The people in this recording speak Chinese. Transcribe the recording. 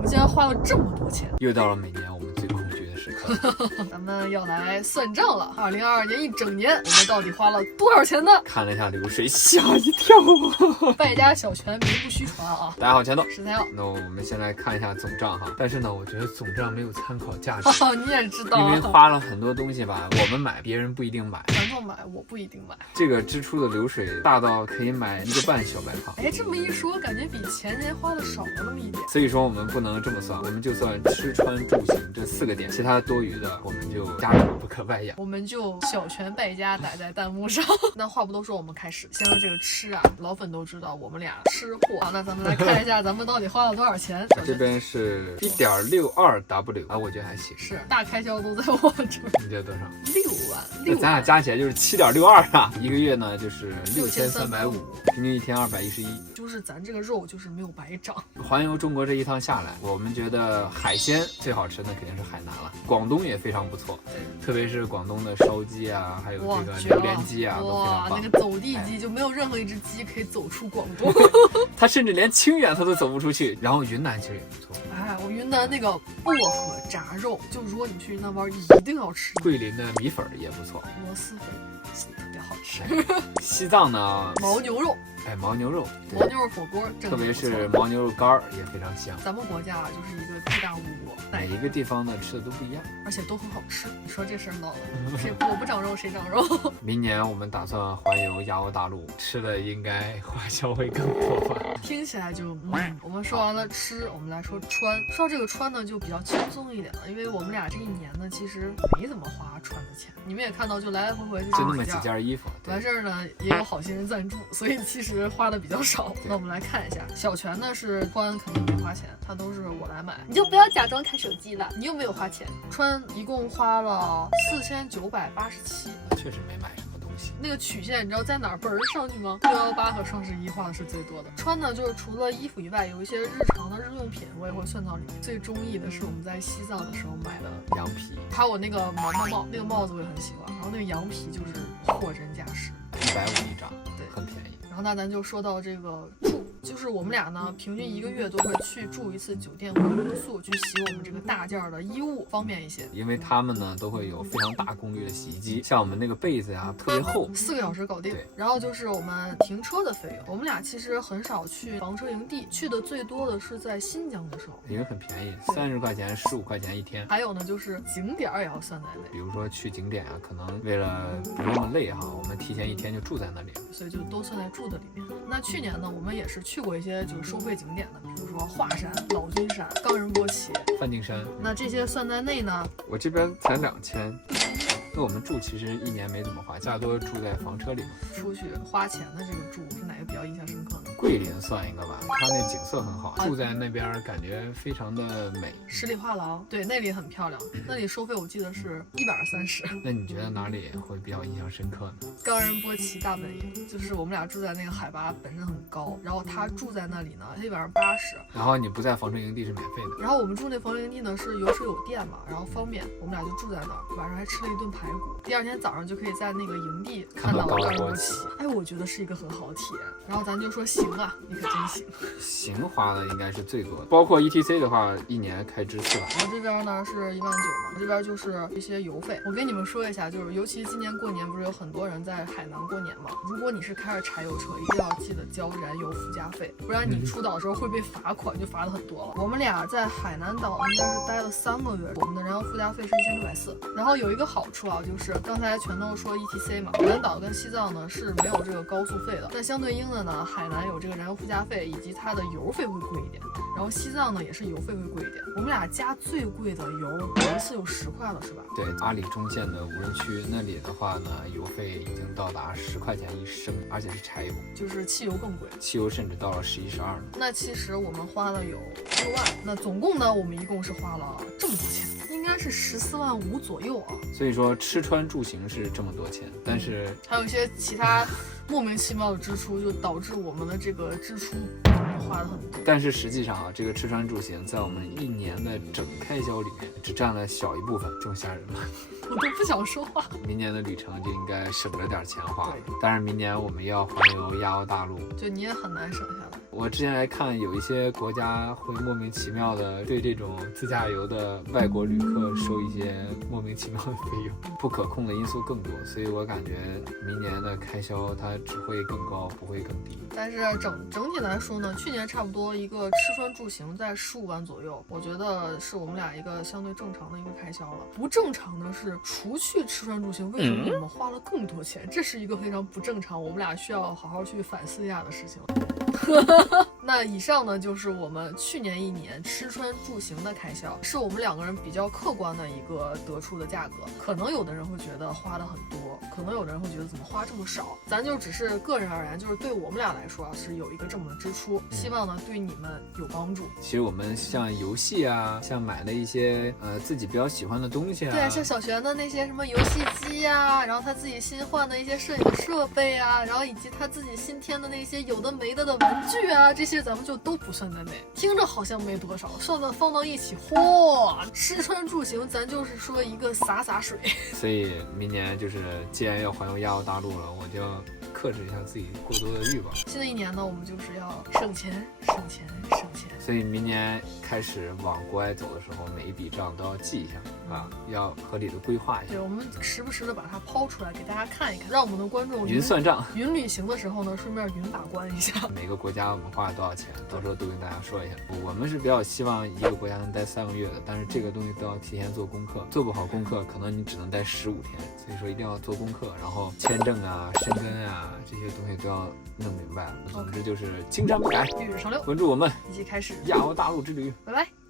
们竟然花了这么多钱。又到了每年我们最恐惧的时刻，咱们要来算账了。2022年一整年，我们到底花了多少钱呢？看了一下流水，吓一跳。败家小泉名不虚传啊！大家好，钱豆13号。那我们先来看一下总账哈，但是呢，我觉得总账没有参考价值。你也知道、啊，因为花了很多东西吧，我们买，别人不一定买。传统买，我不一定买。这个支出的流水大到可以买1个半小白胖。哎，这么一说，感觉比前年花的少了那么一点。所以说我们不能这么算，我们就算吃穿住行这4个点，其他多余的我们就家丑不可外扬，我们就小泉败家打在弹幕上。那话不多说，我们开始。先说这个吃啊，老粉都知道我们俩吃货。好，那咱们来看一下咱们到底花了多少钱。这边是1.62W 啊，我觉得还行。是大开销都在我这。你觉得多少？6万。那咱俩加起来就是7.62啊，一个月呢就是6350，平均一天211。就是咱这个肉就是没有白长。环游中国这一趟下来，我们觉得海鲜最好吃的肯定是海南了，广东也非常不错，特别是广东的烧鸡啊，还有这个榴莲鸡啊，都非常棒。那个走地鸡就没有任何一只鸡可以走出广东，它甚至连清远它都走不出去。然后云南其实也不错，哎，我云南那个薄荷炸肉，就如果你去云南玩，一定要吃。桂林的米粉也不错，螺蛳粉特别好吃。西藏呢，牦牛肉。哎，牦牛肉，牦牛肉火锅，特别是牦牛肉干也非常香。咱们国家就是一个地大物博，每一个地方的吃的都不一样，而且都很好吃。你说这事儿闹的，我不长肉谁长肉？明年我们打算环游亚欧大陆，吃的应该花销会更多吧？听起来就我们说完了吃，我们来说穿。说到这个穿呢，就比较轻松一点了，因为我们俩这一年呢，其实没怎么花穿的钱。你们也看到，就来来回回就那么几件衣服。完事儿呢，也有好心人赞助，所以其实花的比较少。那我们来看一下，小泉呢是穿肯定没花钱，他都是我来买。你就不要假装看手机了，你又没有花钱。穿一共花了4987，确实没买什么东西。那个曲线你知道在哪儿嘣上去吗？618和双11花的是最多的。穿呢就是除了衣服以外，有一些日常的日用品我也会算到里面。最中意的是我们在西藏的时候买的羊皮，还有我那个毛帽，那个帽子我也很喜欢。然后那个羊皮就是货真价实，150一张，对，很便宜。然后那咱就说到这个住，就是我们俩呢，平均1个月都会去住一次酒店或者民宿，去洗我们这个大件的衣物，方便一些。因为他们呢都会有非常大功率的洗衣机，像我们那个被子呀特别厚，4个小时搞定。对，然后就是我们停车的费用，我们俩其实很少去房车营地，去的最多的是在新疆的时候，因为很便宜，30块钱、15块钱一天。还有呢，就是景点也要算在内，比如说去景点啊，可能为了不那么累哈，我们提前1天就住在那里，所以就都算在住的里面。那去年呢，我们也是去过一些就是收费景点的，比如说华山、老君山、冈仁波齐、梵净山。那这些算在内呢？我这边才2000。那我们住其实1年没怎么花，大多住在房车里面。出去花钱的这个住是哪个比较印象深刻呢？桂林算一个吧，它那景色很好，住在那边感觉非常的美。十里画廊，对，那里很漂亮，那里收费我记得是130。那你觉得哪里会比较印象深刻呢？冈仁波齐大本营，就是我们俩住在那个海拔本身很高，然后他住在那里呢，他1晚上80。然后你不在房车营地是免费的。然后我们住那房车营地呢是有水有电嘛，然后方便，我们俩就住在那儿，晚上还吃了一顿排骨。第2天早上就可以在那个营地看到冈仁波齐，哎，我觉得是一个很好的体验。然后咱就说行啊，你可真行。行花的应该是最多的，包括 ETC 的话，1年开支400。我这边呢是19000嘛，我这边就是一些油费。我跟你们说一下，就是尤其今年过年不是有很多人在海南过年嘛，如果你是开着柴油车，一定要记得交燃油附加费，不然你出岛的时候会被罚款，就罚的很多了。我们俩在海南岛应该是待了3个月，我们的燃油附加费是1640。然后有一个好处啊，就是刚才全都说 ETC 嘛，南岛跟西藏呢是没有这个高速费的，但相对应的呢，海南有这个燃油附加费，以及它的油费会贵一点。然后西藏呢也是油费会贵一点。我们俩加最贵的油一次有10块了，是吧？对，阿里中线的无人区那里的话呢，油费已经到达10块钱1升，而且是柴油，就是汽油更贵，汽油甚至到了11、12呢。那其实我们花了有6万，那总共呢，我们一共是花了这么多钱，应该是14.5万左右啊。所以说吃穿住行是这么多钱，但是还有一些其他莫名其妙的支出，就导致我们的这个支出花的很多。但是实际上啊，这个吃穿住行在我们1年的整开销里面只占了小一部分，这么吓人吗？我都不想说话。明年的旅程就应该省着点钱花，但是明年我们要环游亚欧大陆，就你也很难省下来。我之前来看有一些国家会莫名其妙的对这种自驾游的外国旅客收一些莫名其妙的费用，不可控的因素更多，所以我感觉明年的开销它只会更高，不会更低。但是整体来说呢，去年差不多一个吃穿住行在15万左右，我觉得是我们俩一个相对正常的一个开销了。不正常的是，除去吃穿住行，为什么我们花了更多钱？这是一个非常不正常，我们俩需要好好去反思一下的事情了。那以上呢，就是我们去年一年吃穿住行的开销，是我们两个人比较客观的一个得出的价格。可能有的人会觉得花的很多，可能有的人会觉得怎么花这么少。咱就只是个人而言，就是对我们俩来说啊，是有一个这么的支出，希望呢对你们有帮助。其实我们像游戏啊，像买了一些自己比较喜欢的东西啊，对，像小璇的那些什么游戏机啊，然后他自己新换的一些摄影设备啊，然后以及他自己新添的那些有的没的玩具啊，这些咱们就都不算在内。听着好像没多少，放到一起，嚯，吃穿住行咱就是说一个洒水。所以明年就是既然要环游亚欧大陆了，我就克制一下自己过多的欲望。新的一年呢，我们就是要省钱。所以明年开始往国外走的时候，每一笔账都要记一下啊，要合理的规划一下。对，我们时不时的把它抛出来给大家看一看，让我们的观众云算账。云旅行的时候呢，顺便云把关一下。每个国家我们花了多少钱，到时候都跟大家说一下。我们是比较希望一个国家能待3个月的，但是这个东西都要提前做功课，做不好功课，可能你只能待15天。所以说一定要做功课，然后签证啊、申根啊这些东西都要弄明白了。总之就是青山不改，绿水长流，关注我们，一起开始亚欧大陆之旅，拜拜。